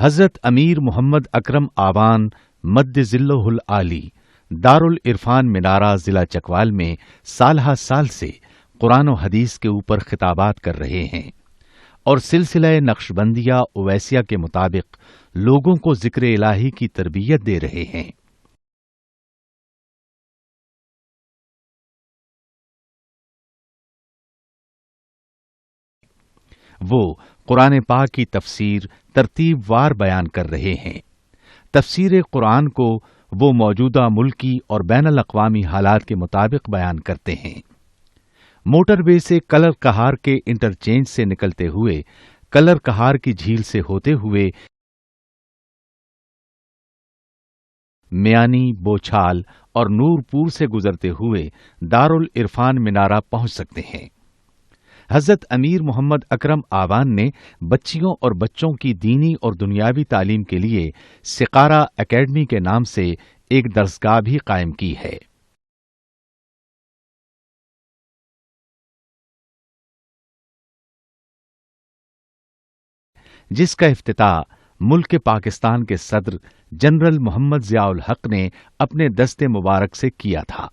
حضرت امیر محمد اکرم آوان مد ذلہ العالی دارالعرفان منارہ ضلع چکوال میں سالہ سال سے قرآن و حدیث کے اوپر خطابات کر رہے ہیں اور سلسلہ نقشبندیہ اویسیہ کے مطابق لوگوں کو ذکر الہی کی تربیت دے رہے ہیں۔ وہ قرآن پاک کی تفسیر ترتیب وار بیان کر رہے ہیں۔ تفسیر قرآن کو وہ موجودہ ملکی اور بین الاقوامی حالات کے مطابق بیان کرتے ہیں۔ موٹر وے سے کلر کہار کے انٹرچینج سے نکلتے ہوئے کلر کہار کی جھیل سے ہوتے ہوئے میانی، بوچھال اور نورپور سے گزرتے ہوئے دارالعرفان منارہ پہنچ سکتے ہیں۔ حضرت امیر محمد اکرم آوان نے بچیوں اور بچوں کی دینی اور دنیاوی تعلیم کے لیے سقارہ اکیڈمی کے نام سے ایک درسگاہ بھی قائم کی ہے۔ جس کا افتتاح ملک پاکستان کے صدر جنرل محمد ضیاء الحق نے اپنے دست مبارک سے کیا تھا۔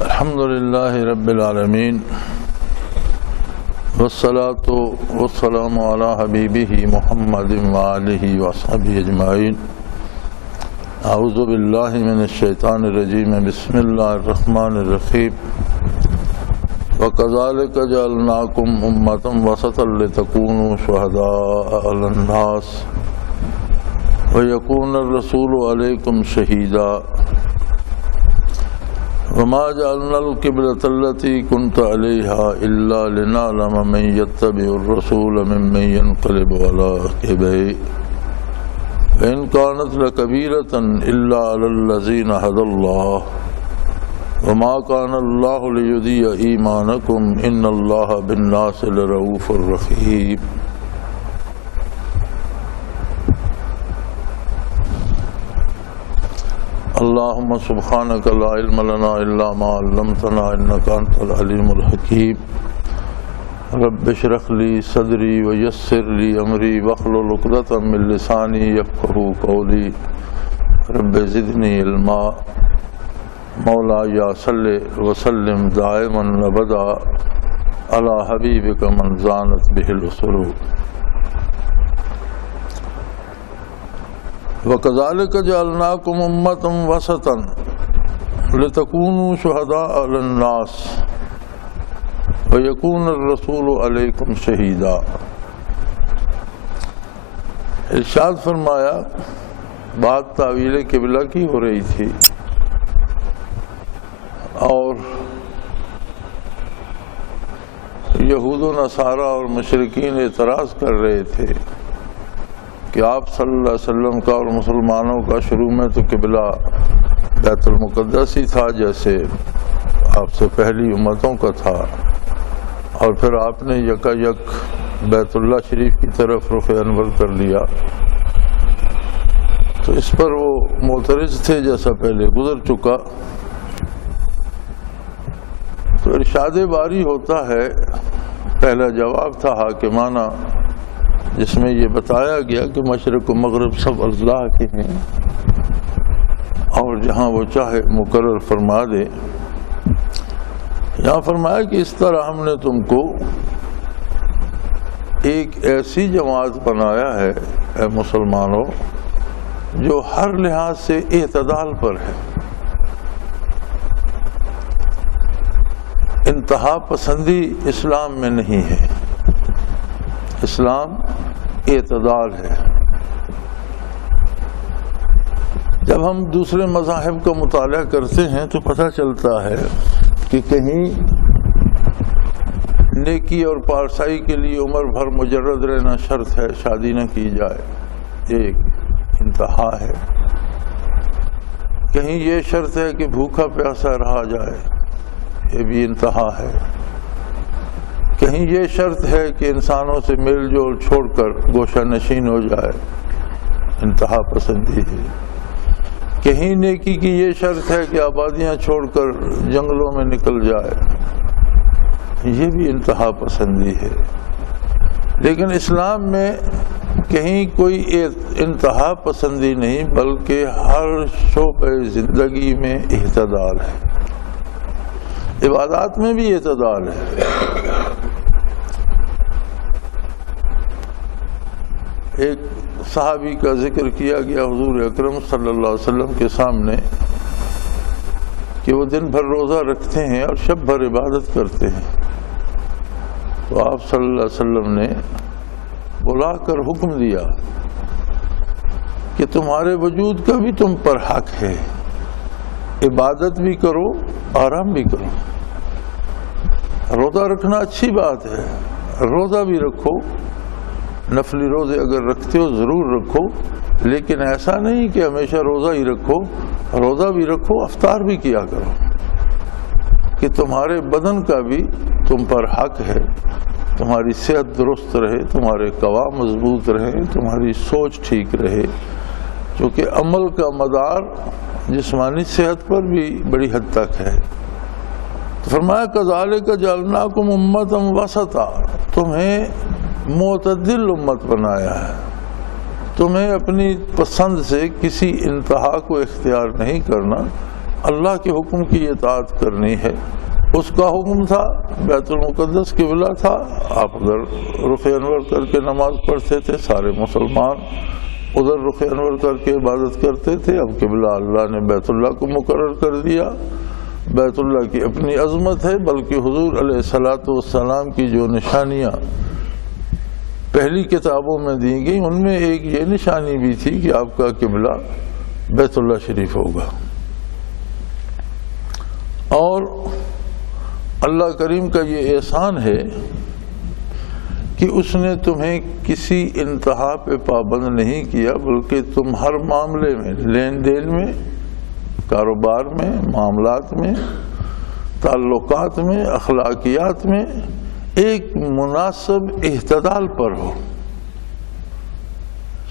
الحمد للہ رب العالمین والصلاة والسلام علی حبیبہ محمد وآلہ وصحبہ اجمعین۔ اعوذ باللہ من الشیطان الرجیم، بسم اللہ الرحمن الرحیم۔ وَكَذَلِكَ جَعَلْنَاكُمْ أُمَّةً وَسَطًا لِتَكُونُوا شُهَدَاءَ عَلَى النَّاسِ وَيَكُونَ الرَّسُولُ عَلَيْكُمْ شَهِيدًا وما جعلنا القبلة التي كنت عليها إلا لنعلم من يتبع الرسول ممن ينقلب على عقبيه وإن كانت لكبيرة إلا على الذين هدى الله وما كان الله ليضيع إيمانكم إن الله بالناس لرؤوف رحيم۔ اللہم سبحانک لا علم لنا الا ما علمتنا انک انت العلیم الحکیم۔ رب اشرح لی صدری ویسر لی امری واحلل عقدۃ من لسانی یفقہوا قولی رب زدنی علما۔ مولایا صلی وسلم دائما ابدا علی حبیبک من زانت بہ الاسرور۔ وَكَذَلِكَ جَعَلْنَاكُمْ أُمَّةً وَسَطًا لِتَكُونُوا شُهَدَاءَ عَلَى النَّاسِ وَيَكُونَ الرَّسُولُ عَلَيْكُمْ شَهِيدًا۔ ارشاد فرمایا، بات تعویل قبلہ کی ہو رہی تھی اور یہود و نصارہ اور مشرکین اعتراض کر رہے تھے کہ آپ صلی اللہ علیہ وسلم کا اور مسلمانوں کا شروع میں تو قبلہ بیت المقدس ہی تھا جیسے آپ سے پہلی امتوں کا تھا، اور پھر آپ نے یکا یک بیت اللہ شریف کی طرف رخ انور کر لیا۔ تو اس پر وہ معترض تھے جیسا پہلے گزر چکا۔ تو ارشاد باری ہوتا ہے، پہلا جواب تھا حاکمانہ جس میں یہ بتایا گیا کہ مشرق و مغرب سب اللہ کے ہیں اور جہاں وہ چاہے مقرر فرما دے۔ یہاں فرمایا کہ اس طرح ہم نے تم کو ایک ایسی جماعت بنایا ہے اے مسلمانوں جو ہر لحاظ سے اعتدال پر ہے، انتہا پسندی اسلام میں نہیں ہے، اسلام اعتدال ہے۔ جب ہم دوسرے مذاہب کا مطالعہ کرتے ہیں تو پتہ چلتا ہے کہ کہیں نیکی اور پارسائی کے لیے عمر بھر مجرد رہنا شرط ہے، شادی نہ کی جائے، ایک انتہا ہے۔ کہیں یہ شرط ہے کہ بھوکا پیاسا رہا جائے، یہ بھی انتہا ہے۔ کہیں یہ شرط ہے کہ انسانوں سے میل جول چھوڑ کر گوشہ نشین ہو جائے، انتہا پسندی ہے۔ کہیں نیکی کی یہ شرط ہے کہ آبادیاں چھوڑ کر جنگلوں میں نکل جائے، یہ بھی انتہا پسندی ہے۔ لیکن اسلام میں کہیں کوئی انتہا پسندی نہیں، بلکہ ہر شعبہ زندگی میں اعتدال ہے۔ عبادات میں بھی اعتدال ہے۔ ایک صحابی کا ذکر کیا گیا حضور اکرم صلی اللہ علیہ وسلم کے سامنے کہ وہ دن بھر روزہ رکھتے ہیں اور شب بھر عبادت کرتے ہیں، تو آپ صلی اللہ علیہ وسلم نے بلا کر حکم دیا کہ تمہارے وجود کا بھی تم پر حق ہے، عبادت بھی کرو، آرام بھی کرو۔ روزہ رکھنا اچھی بات ہے، روزہ بھی رکھو، نفلی روزے اگر رکھتے ہو ضرور رکھو، لیکن ایسا نہیں کہ ہمیشہ روزہ ہی رکھو، روزہ بھی رکھو، افطار بھی کیا کرو، کہ تمہارے بدن کا بھی تم پر حق ہے، تمہاری صحت درست رہے، تمہارے قوا مضبوط رہے، تمہاری سوچ ٹھیک رہے، کیونکہ عمل کا مدار جسمانی صحت پر بھی بڑی حد تک ہے۔ تو فرمایا کذالک جعلناکم امۃ وسطا، تمہیں معتدل امت بنایا ہے، تمہیں اپنی پسند سے کسی انتہا کو اختیار نہیں کرنا، اللہ کے حکم کی اطاعت کرنی ہے۔ اس کا حکم تھا بیت المقدس قبلہ تھا، آپ ادھر رخ انور کر کے نماز پڑھتے تھے، سارے مسلمان ادھر رخ انور کر کے عبادت کرتے تھے۔ اب قبلہ اللہ نے بیت اللہ کو مقرر کر دیا، بیت اللہ کی اپنی عظمت ہے، بلکہ حضور علیہ الصلوۃ والسلام کی جو نشانیاں پہلی کتابوں میں دی گئی ان میں ایک یہ نشانی بھی تھی کہ آپ کا قبلہ بیت اللہ شریف ہوگا۔ اور اللہ کریم کا یہ احسان ہے کہ اس نے تمہیں کسی انتہا پہ پابند نہیں کیا، بلکہ تم ہر معاملے میں، لین دین میں، کاروبار میں، معاملات میں، تعلقات میں، اخلاقیات میں ایک مناسب اعتدال پر ہو۔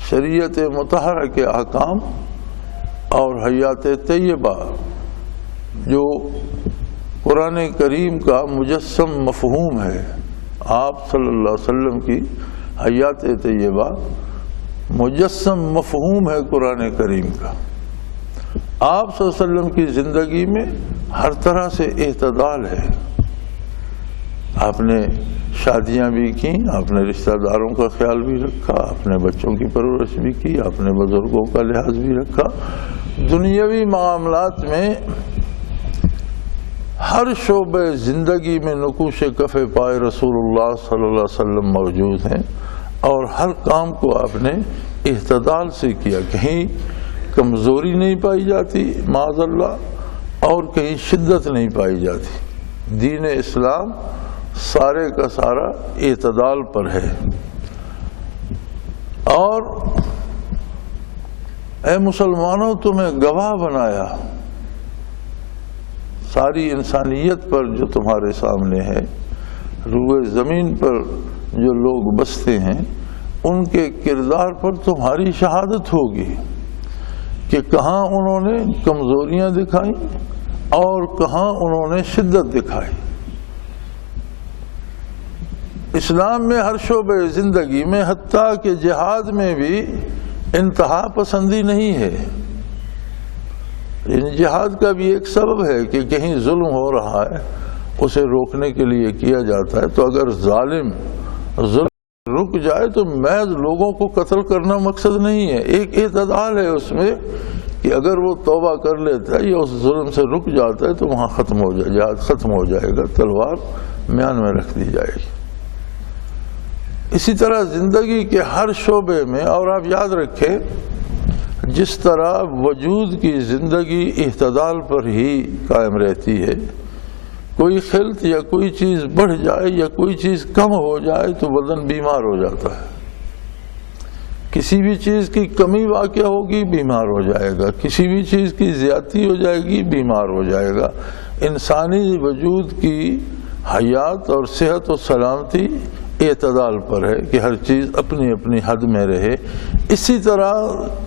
شریعت مطہرہ کے احکام اور حیات طیبہ جو قرآن کریم کا مجسم مفہوم ہے، آپ صلی اللہ علیہ وسلم کی حیات طیبہ مجسم مفہوم ہے قرآن کریم کا۔ آپ صلی اللہ علیہ وسلم کی زندگی میں ہر طرح سے اعتدال ہے۔ آپ نے شادیاں بھی کیں، آپ نے رشتہ داروں کا خیال بھی رکھا، آپ نے بچوں کی پرورش بھی کی، آپ نے بزرگوں کا لحاظ بھی رکھا۔ دنیاوی معاملات میں ہر شعبہ زندگی میں نقوش کف پائے رسول اللہ صلی اللہ علیہ وسلم موجود ہیں، اور ہر کام کو آپ نے اعتدال سے کیا۔ کہیں کمزوری نہیں پائی جاتی معاذ اللہ، اور کہیں شدت نہیں پائی جاتی۔ دین اسلام سارے کا سارا اعتدال پر ہے۔ اور اے مسلمانوں، تمہیں گواہ بنایا ساری انسانیت پر جو تمہارے سامنے ہے، روئے زمین پر جو لوگ بستے ہیں ان کے کردار پر تمہاری شہادت ہوگی کہ کہاں انہوں نے کمزوریاں دکھائیں اور کہاں انہوں نے شدت دکھائی۔ اسلام میں ہر شعبہ زندگی میں، حتیٰ کہ جہاد میں بھی انتہا پسندی نہیں ہے۔ جہاد کا بھی ایک سبب ہے کہ کہیں ظلم ہو رہا ہے، اسے روکنے کے لیے کیا جاتا ہے۔ تو اگر ظالم ظلم رک جائے تو محض لوگوں کو قتل کرنا مقصد نہیں ہے، ایک اعتدال ہے اس میں کہ اگر وہ توبہ کر لیتا ہے یا اس ظلم سے رک جاتا ہے تو وہاں ختم ہو جائے، جہاد ختم ہو جائے گا، تلوار میان میں رکھ دی جائے گی۔ اسی طرح زندگی کے ہر شعبے میں، اور آپ یاد رکھیں جس طرح وجود کی زندگی اعتدال پر ہی قائم رہتی ہے، کوئی خلط یا کوئی چیز بڑھ جائے یا کوئی چیز کم ہو جائے تو بدن بیمار ہو جاتا ہے۔ کسی بھی چیز کی کمی واقع ہوگی بیمار ہو جائے گا، کسی بھی چیز کی زیادتی ہو جائے گی بیمار ہو جائے گا۔ انسانی وجود کی حیات اور صحت و سلامتی اعتدال پر ہے کہ ہر چیز اپنی اپنی حد میں رہے۔ اسی طرح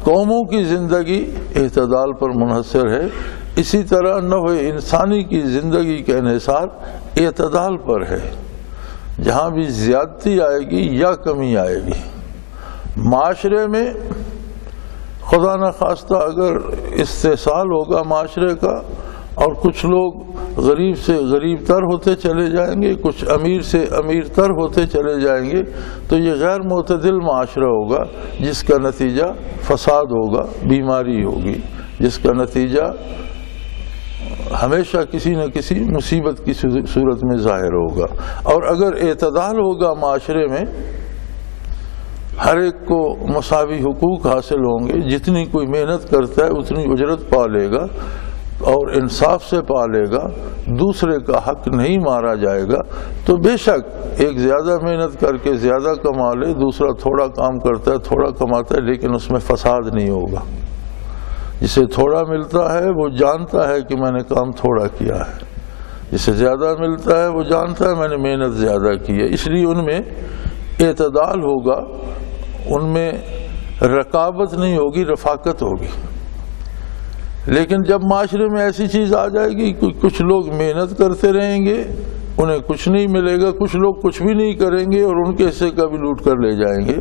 قوموں کی زندگی اعتدال پر منحصر ہے، اسی طرح نوع انسانی کی زندگی کا انحصار اعتدال پر ہے۔ جہاں بھی زیادتی آئے گی یا کمی آئے گی، معاشرے میں خدا نخواستہ اگر استحصال ہوگا معاشرے کا اور کچھ لوگ غریب سے غریب تر ہوتے چلے جائیں گے، کچھ امیر سے امیر تر ہوتے چلے جائیں گے، تو یہ غیر معتدل معاشرہ ہوگا جس کا نتیجہ فساد ہوگا، بیماری ہوگی، جس کا نتیجہ ہمیشہ کسی نہ کسی مصیبت کی صورت میں ظاہر ہوگا۔ اور اگر اعتدال ہوگا معاشرے میں، ہر ایک کو مساوی حقوق حاصل ہوں گے، جتنی کوئی محنت کرتا ہے اتنی اجرت پا لے گا اور انصاف سے پا لے گا، دوسرے کا حق نہیں مارا جائے گا، تو بے شک ایک زیادہ محنت کر کے زیادہ کما لے، دوسرا تھوڑا کام کرتا ہے تھوڑا کماتا ہے لیکن اس میں فساد نہیں ہوگا۔ جسے تھوڑا ملتا ہے وہ جانتا ہے کہ میں نے کام تھوڑا کیا ہے، جسے زیادہ ملتا ہے وہ جانتا ہے میں نے محنت زیادہ کی ہے، اس لیے ان میں اعتدال ہوگا، ان میں رقابت نہیں ہوگی، رفاقت ہوگی۔ لیکن جب معاشرے میں ایسی چیز آ جائے گی کہ کچھ لوگ محنت کرتے رہیں گے انہیں کچھ نہیں ملے گا، کچھ لوگ کچھ بھی نہیں کریں گے اور ان کے حصے کا بھی لوٹ کر لے جائیں گے،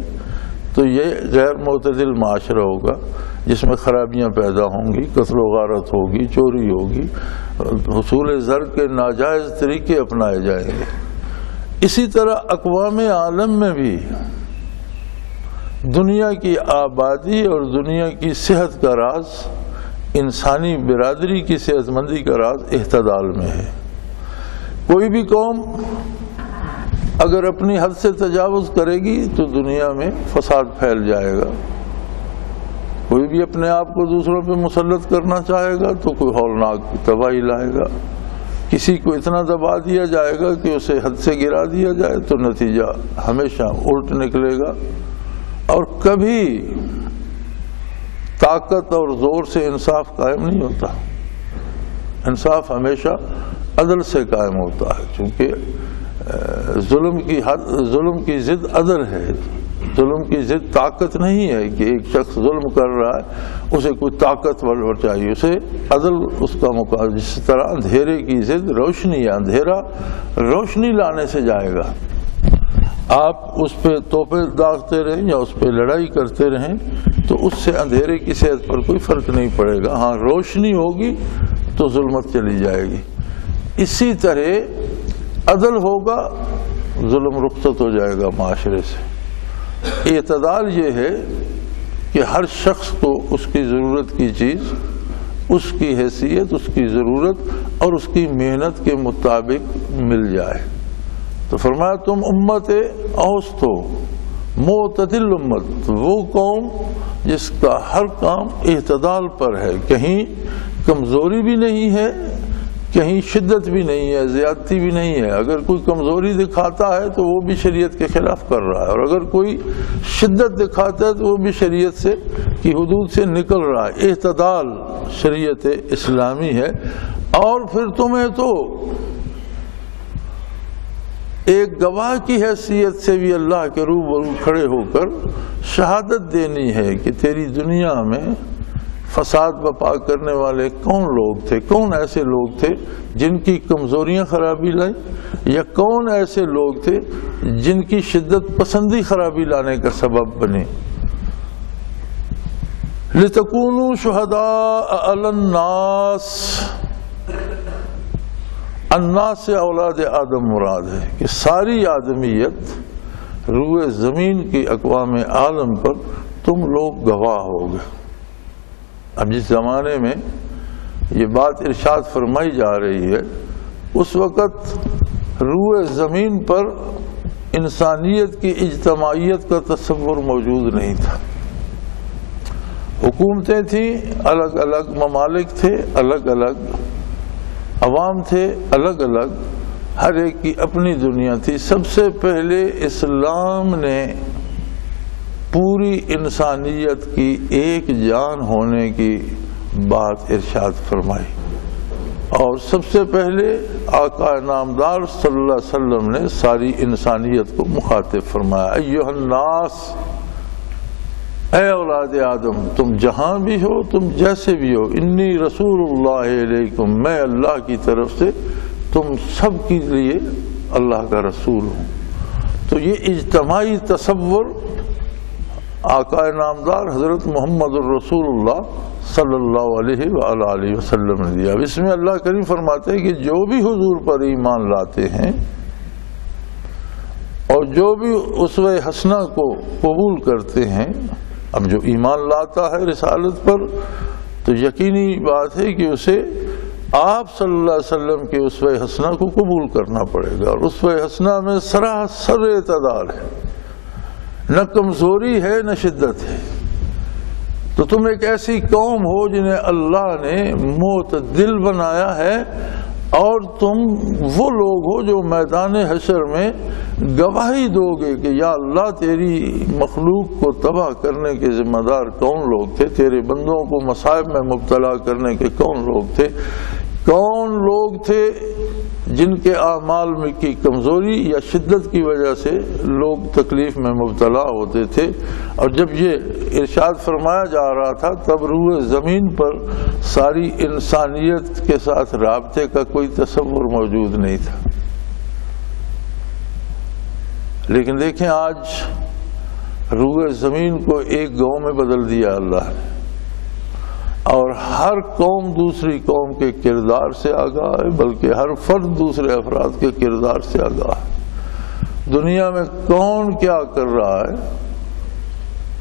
تو یہ غیر معتدل معاشرہ ہوگا جس میں خرابیاں پیدا ہوں گی، قتل و غارت ہوگی، چوری ہوگی، حصول زر کے ناجائز طریقے اپنائے جائیں گے۔ اسی طرح اقوام عالم میں بھی دنیا کی آبادی اور دنیا کی صحت کا راز، انسانی برادری کی صحت مندی کا راز اعتدال میں ہے۔ کوئی بھی قوم اگر اپنی حد سے تجاوز کرے گی تو دنیا میں فساد پھیل جائے گا، کوئی بھی اپنے آپ کو دوسروں پہ مسلط کرنا چاہے گا تو کوئی ہولناک تباہی لائے گا، کسی کو اتنا دبا دیا جائے گا کہ اسے حد سے گرا دیا جائے تو نتیجہ ہمیشہ الٹ نکلے گا، اور کبھی طاقت اور زور سے انصاف قائم نہیں ہوتا، انصاف ہمیشہ عدل سے قائم ہوتا ہے، چونکہ ظلم کی ضد عدل ہے، ظلم کی ضد طاقت نہیں ہے کہ ایک شخص ظلم کر رہا ہے اسے کوئی طاقتور چاہیے، اسے عدل اس کا مقابلہ، جس طرح اندھیرے کی ضد روشنی ہے، اندھیرا روشنی لانے سے جائے گا۔ آپ اس پہ توپے داغتے رہیں یا اس پہ لڑائی کرتے رہیں تو اس سے اندھیرے کی صحت پر کوئی فرق نہیں پڑے گا، ہاں روشنی ہوگی تو ظلمت چلی جائے گی۔ اسی طرح عدل ہوگا ظلم رخصت ہو جائے گا معاشرے سے۔ اعتدال یہ ہے کہ ہر شخص کو اس کی ضرورت کی چیز، اس کی حیثیت، اس کی ضرورت اور اس کی محنت کے مطابق مل جائے۔ تو فرمایا تم امت اوسط ہو، معتدل امت، وہ قوم جس کا ہر کام اعتدال پر ہے، کہیں کمزوری بھی نہیں ہے، کہیں شدت بھی نہیں ہے، زیادتی بھی نہیں ہے۔ اگر کوئی کمزوری دکھاتا ہے تو وہ بھی شریعت کے خلاف کر رہا ہے، اور اگر کوئی شدت دکھاتا ہے تو وہ بھی شریعت سے کی حدود سے نکل رہا ہے۔ اعتدال شریعت اسلامی ہے۔ اور پھر تمہیں تو ایک گواہ کی حیثیت سے بھی اللہ کے روبرو کھڑے ہو کر شہادت دینی ہے کہ تیری دنیا میں فساد برپا کرنے والے کون لوگ تھے، کون ایسے لوگ تھے جن کی کمزوریاں خرابی لائیں، یا کون ایسے لوگ تھے جن کی شدت پسندی خرابی لانے کا سبب بنے۔ لِتَكُونُوا شُهَدَاءَ عَلَى النَّاسِ، الناس سے اولاد آدم مراد ہے کہ ساری آدمیت روئے زمین کی اقوام عالم پر تم لوگ گواہ ہوگے۔ اب جس زمانے میں یہ بات ارشاد فرمائی جا رہی ہے اس وقت روئے زمین پر انسانیت کی اجتماعیت کا تصور موجود نہیں تھا۔ حکومتیں تھیں، الگ الگ ممالک تھے، الگ الگ عوام تھے، الگ الگ، ہر ایک کی اپنی دنیا تھی۔ سب سے پہلے اسلام نے پوری انسانیت کی ایک جان ہونے کی بات ارشاد فرمائی، اور سب سے پہلے آقا نامدار صلی اللہ علیہ وسلم نے ساری انسانیت کو مخاطب فرمایا، ایھا الناس، اے اولاد آدم، تم جہاں بھی ہو، تم جیسے بھی ہو، انی رسول اللہ علیکم، میں اللہ کی طرف سے تم سب کے لیے اللہ کا رسول ہوں۔ تو یہ اجتماعی تصور آقا نامدار حضرت محمد الرسول اللہ صلی اللہ علیہ وآلہ وسلم نے دیا۔ اس میں اللہ کریم فرماتے ہیں کہ جو بھی حضور پر ایمان لاتے ہیں اور جو بھی اسوہ حسنہ کو قبول کرتے ہیں، اب جو ایمان لاتا ہے رسالت پر تو یقینی بات ہے کہ اسے آپ صلی اللہ علیہ وسلم کے اسوہ حسنہ کو قبول کرنا پڑے گا، اور اسوہ حسنہ میں سراسر اعتدال ہے، نہ کمزوری ہے نہ شدت ہے۔ تو تم ایک ایسی قوم ہو جنہیں اللہ نے معتدل بنایا ہے، اور تم وہ لوگ ہو جو میدان حشر میں گواہی دو گے کہ یا اللہ تیری مخلوق کو تباہ کرنے کے ذمہ دار کون لوگ تھے، تیرے بندوں کو مصائب میں مبتلا کرنے کے کون لوگ تھے، کون لوگ تھے جن کے اعمال میں کی کمزوری یا شدت کی وجہ سے لوگ تکلیف میں مبتلا ہوتے تھے۔ اور جب یہ ارشاد فرمایا جا رہا تھا تب روح زمین پر ساری انسانیت کے ساتھ رابطے کا کوئی تصور موجود نہیں تھا، لیکن دیکھیں آج روح زمین کو ایک گاؤں میں بدل دیا اللہ نے، اور ہر قوم دوسری قوم کے کردار سے آگاہ ہے، بلکہ ہر فرد دوسرے افراد کے کردار سے آگاہ ہے۔ دنیا میں کون کیا کر رہا ہے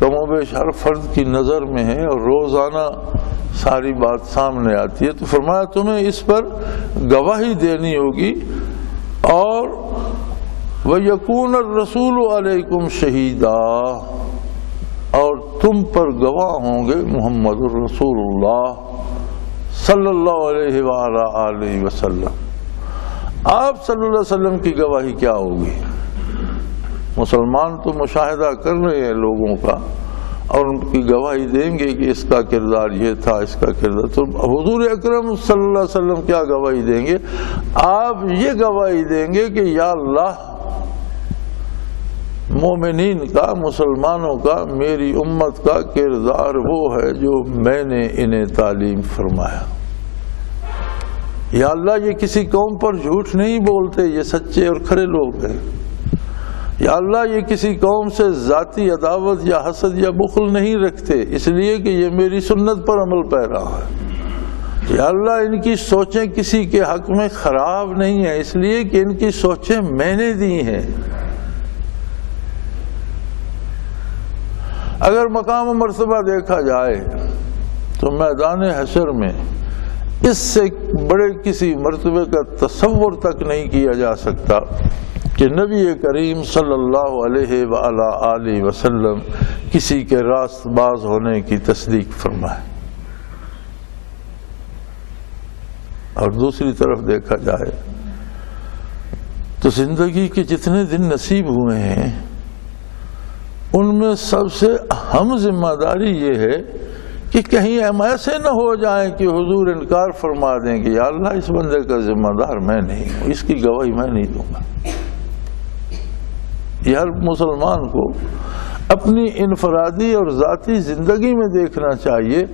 کم و بیش ہر فرد کی نظر میں ہے، اور روزانہ ساری بات سامنے آتی ہے۔ تو فرمایا تمہیں اس پر گواہی دینی ہوگی، اور وَيَكُونَ الرَّسُولُ عَلَيْكُمْ شَهِيدًا، اور تم پر گواہ ہوں گے محمد الرسول اللہ صلی اللہ علیہ وآلہ وسلم۔ آپ صلی اللہ علیہ وسلم کی گواہی کیا ہوگی؟ مسلمان تو مشاہدہ کر رہے ہیں لوگوں کا، اور ان کی گواہی دیں گے کہ اس کا کردار یہ تھا، اس کا کردار۔ تو حضور اکرم صلی اللہ علیہ وسلم کیا گواہی دیں گے؟ آپ یہ گواہی دیں گے کہ یا اللہ، مومنین کا، مسلمانوں کا، میری امت کا کردار وہ ہے جو میں نے انہیں تعلیم فرمایا۔ یا اللہ یہ کسی قوم پر جھوٹ نہیں بولتے، یہ سچے اور کھرے لوگ ہیں۔ یا اللہ یہ کسی قوم سے ذاتی عداوت یا حسد یا بخل نہیں رکھتے، اس لیے کہ یہ میری سنت پر عمل پیرا ہے۔ یا اللہ ان کی سوچیں کسی کے حق میں خراب نہیں ہیں، اس لیے کہ ان کی سوچیں میں نے دی ہیں۔ اگر مقام و مرتبہ دیکھا جائے تو میدان حشر میں اس سے بڑے کسی مرتبے کا تصور تک نہیں کیا جا سکتا کہ نبی کریم صلی اللہ علیہ وآلہ وسلم کسی کے راست باز ہونے کی تصدیق فرمائے۔ اور دوسری طرف دیکھا جائے تو زندگی کے جتنے دن نصیب ہوئے ہیں ان میں سب سے اہم ذمہ داری یہ ہے کہ کہیں ہم ایسے نہ ہو جائیں کہ حضور انکار فرما دیں کہ یا اللہ اس بندے کا ذمہ دار میں نہیں ہوں، اس کی گواہی میں نہیں دوں گا۔ یہ ہر مسلمان کو اپنی انفرادی اور ذاتی زندگی میں دیکھنا چاہیے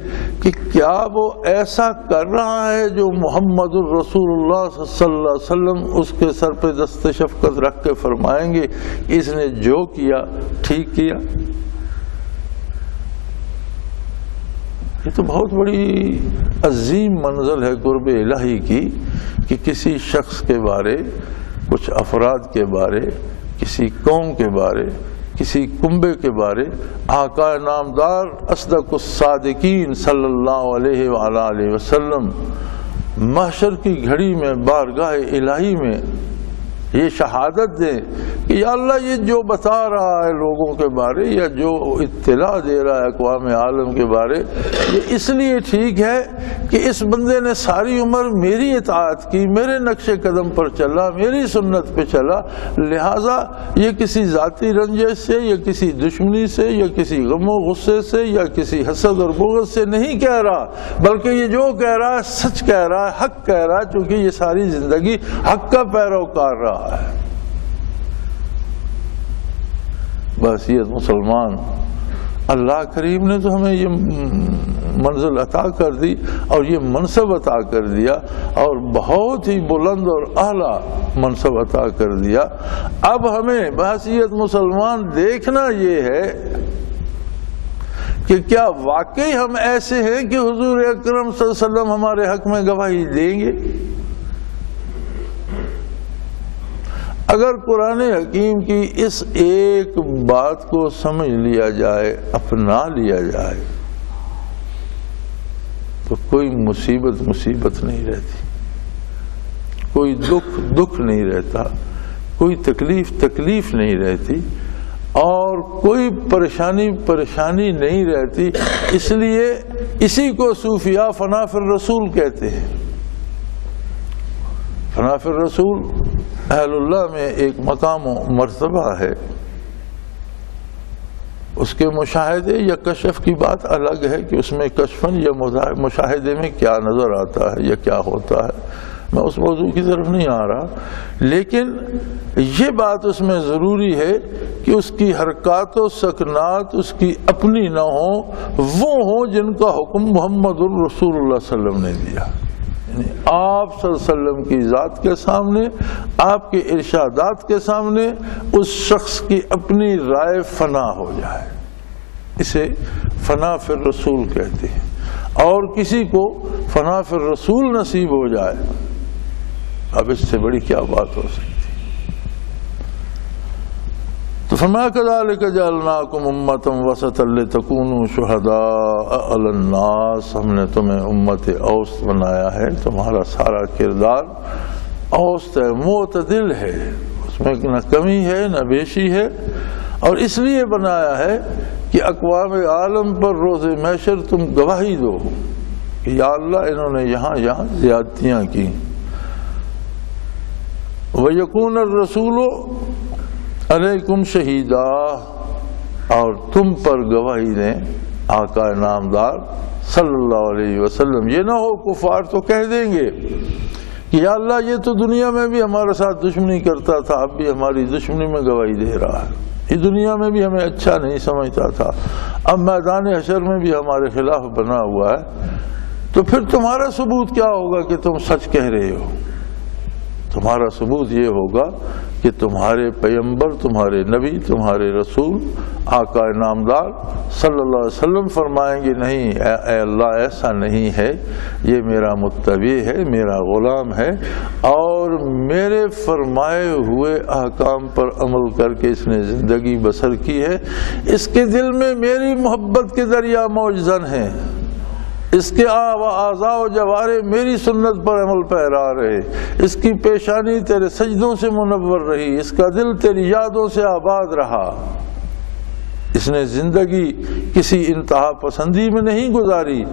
کہ کیا وہ ایسا کر رہا ہے جو محمد الرسول اللہ صلی اللہ علیہ وسلم اس کے سر پہ دست شفقت رکھ کے فرمائیں گے کہ اس نے جو کیا ٹھیک کیا۔ یہ تو بہت بڑی عظیم منزل ہے قرب الہی کی کہ کسی شخص کے بارے، کچھ افراد کے بارے، کسی قوم کے بارے، کسی کنبے کے بارے آقا نامدار اصدق الصادقین صلی اللہ علیہ وآلہ وسلم محشر کی گھڑی میں بارگاہ الہی میں یہ شہادت دیں کہ یا اللہ یہ جو بتا رہا ہے لوگوں کے بارے یا جو اطلاع دے رہا ہے اقوام عالم کے بارے، یہ اس لیے ٹھیک ہے کہ اس بندے نے ساری عمر میری اطاعت کی، میرے نقش قدم پر چلا، میری سنت پہ چلا، لہٰذا یہ کسی ذاتی رنجش سے یا کسی دشمنی سے یا کسی غم و غصے سے یا کسی حسد اور بغض سے نہیں کہہ رہا، بلکہ یہ جو کہہ رہا ہے سچ کہہ رہا ہے، حق کہہ رہا ہے، چونکہ یہ ساری زندگی حق کا پیروکار رہا ہے۔ بحیثیت مسلمان اللہ کریم نے تو ہمیں یہ منزل عطا کر دی اور یہ منصب عطا کر دیا اور بہت ہی بلند اور اعلیٰ منصب عطا کر دیا۔ اب ہمیں بحیثیت مسلمان دیکھنا یہ ہے کہ کیا واقعی ہم ایسے ہیں کہ حضور اکرم صلی اللہ علیہ وسلم ہمارے حق میں گواہی دیں گے؟ اگر قرآن حکیم کی اس ایک بات کو سمجھ لیا جائے، اپنا لیا جائے، تو کوئی مصیبت نہیں رہتی، کوئی دکھ نہیں رہتا، کوئی تکلیف نہیں رہتی اور کوئی پریشانی نہیں رہتی۔ اس لیے اسی کو صوفیاء فنا فی الرسول کہتے ہیں۔ فنا فی الرسول اہل اللہ میں ایک مقام و مرتبہ ہے، اس کے مشاہدے یا کشف کی بات الگ ہے کہ اس میں کشفن یا مشاہدے میں کیا نظر آتا ہے یا کیا ہوتا ہے، میں اس موضوع کی طرف نہیں آ رہا، لیکن یہ بات اس میں ضروری ہے کہ اس کی حرکات و سکنات اس کی اپنی نہ ہوں، وہ ہوں جن کا حکم محمد الرسول اللہ صلی اللہ علیہ وسلم نے دیا۔ آپ صلی اللہ علیہ وسلم کی ذات کے سامنے، آپ کے ارشادات کے سامنے اس شخص کی اپنی رائے فنا ہو جائے، اسے فنا فی الرسول کہتے ہیں۔ اور کسی کو فنا فی الرسول نصیب ہو جائے، اب اس سے بڑی کیا بات ہو سکتی؟ تو فرمایا کذالک جعلناکم امۃ وسطا لتکونوا شہداء علی الناس، ہم نے تمہیں امت اوسط بنایا ہے، تمہارا سارا کردار اوسط ہے، معتدل ہے، اس میں نہ کمی ہے نہ بیشی ہے، اور اس لیے بنایا ہے کہ اقوام عالم پر روز محشر تم گواہی دو کہ یا اللہ انہوں نے یہاں زیادتیاں کی۔ وَيَكُونَ الرَّسُولُ علیکم شہیدا، اور تم پر گواہی دیں آقا نامدار صلی اللہ علیہ وسلم۔ یہ نہ ہو کفار تو کہہ دیں گے کہ یا اللہ یہ تو دنیا میں بھی ہمارے ساتھ دشمنی کرتا تھا، اب بھی ہماری دشمنی میں گواہی دے رہا ہے، یہ دنیا میں بھی ہمیں اچھا نہیں سمجھتا تھا، اب میدان حشر میں بھی ہمارے خلاف بنا ہوا ہے، تو پھر تمہارا ثبوت کیا ہوگا کہ تم سچ کہہ رہے ہو؟ تمہارا ثبوت یہ ہوگا کہ تمہارے پیغمبر، تمہارے نبی، تمہارے رسول آقا نامدار صلی اللہ علیہ وسلم فرمائیں گے نہیں اے اللہ ایسا نہیں ہے، یہ میرا متبع ہے، میرا غلام ہے، اور میرے فرمائے ہوئے احکام پر عمل کر کے اس نے زندگی بسر کی ہے، اس کے دل میں میری محبت کے دریا موج زن ہیں، اس کے اعضاء و جوارے میری سنت پر عمل پیرا رہے، اس کی پیشانی تیرے سجدوں سے منور رہی، اس کا دل تیری یادوں سے آباد رہا، اس نے زندگی کسی انتہا پسندی میں نہیں گزاری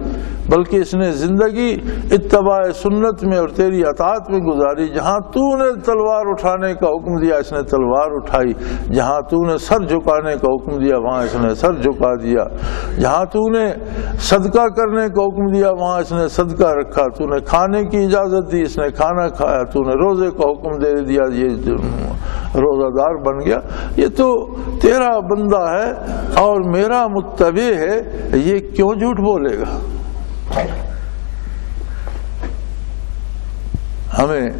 بلکہ اس نے زندگی اتباع سنت میں اور تیری اطاعت میں گزاری۔ جہاں تو نے تلوار اٹھانے کا حکم دیا اس نے تلوار اٹھائی، جہاں تو نے سر جھکانے کا حکم دیا وہاں اس نے سر جھکا دیا، جہاں تو نے صدقہ کرنے کا حکم دیا وہاں اس نے صدقہ رکھا، تو نے کھانے کی اجازت دی اس نے کھانا کھایا، تو نے روزے کا حکم دے دیا یہ روزہ دار بن گیا۔ یہ تو تیرا بندہ ہے اور میرا متبع ہے، یہ کیوں جھوٹ بولے گا؟ ہمیں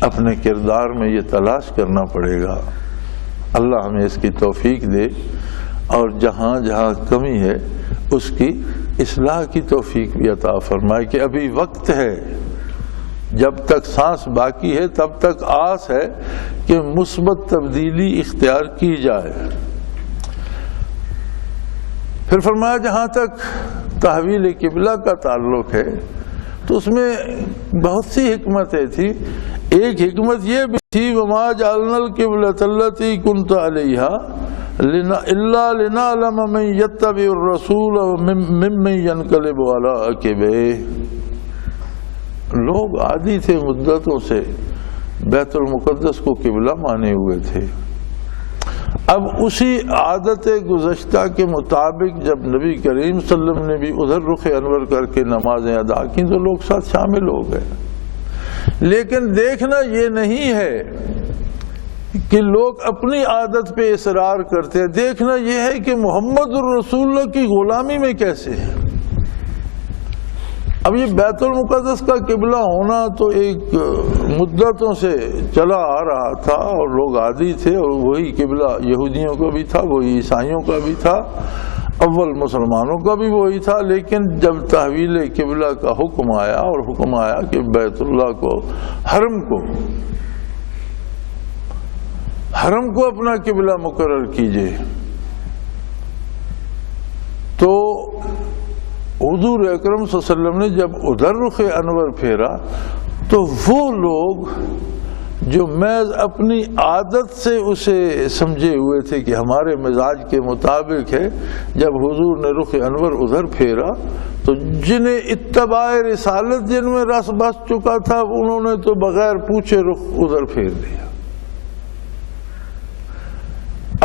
اپنے کردار میں یہ تلاش کرنا پڑے گا، اللہ ہمیں اس کی توفیق دے، اور جہاں جہاں کمی ہے اس کی اصلاح کی توفیق بھی عطا فرمائے کہ ابھی وقت ہے، جب تک سانس باقی ہے تب تک آس ہے کہ مثبت تبدیلی اختیار کی جائے۔ پھر فرمایا جہاں تک تحویل قبلہ کا تعلق ہے تو اس میں بہت سی حکمتیں تھی، ایک حکمت یہ بھی تھی وما جعلنا القبلۃ التی کنت علیہا الا لنعلم من یتبع الرسول ممن ینقلب علی عقبیہ. لوگ عادی تھے مدتوں سے بیت المقدس کو قبلہ مانے ہوئے تھے. اب اسی عادت گزشتہ کے مطابق جب نبی کریم صلی اللہ علیہ وسلم نے بھی ادھر رخ انور کر کے نمازیں ادا کی تو لوگ ساتھ شامل ہو گئے. لیکن دیکھنا یہ نہیں ہے کہ لوگ اپنی عادت پہ اصرار کرتے ہیں، دیکھنا یہ ہے کہ محمد الرسول اللہ کی غلامی میں کیسے ہیں. اب یہ بیت المقدس کا قبلہ ہونا تو ایک مدتوں سے چلا آ رہا تھا اور لوگ عادی تھے، اور وہی قبلہ یہودیوں کا بھی تھا، وہی عیسائیوں کا بھی تھا، اول مسلمانوں کا بھی وہی تھا. لیکن جب تحویل قبلہ کا حکم آیا اور حکم آیا کہ بیت اللہ کو حرم کو اپنا قبلہ مقرر کیجئے، تو حضور اکرم صلی اللہ علیہ وسلم نے جب ادھر رخ انور پھیرا تو وہ لوگ جو محض اپنی عادت سے اسے سمجھے ہوئے تھے کہ ہمارے مزاج کے مطابق ہے، جب حضور نے رخ انور ادھر پھیرا تو جنہیں اتباع رسالت جن میں رس بس چکا تھا انہوں نے تو بغیر پوچھے رخ ادھر پھیر دیا،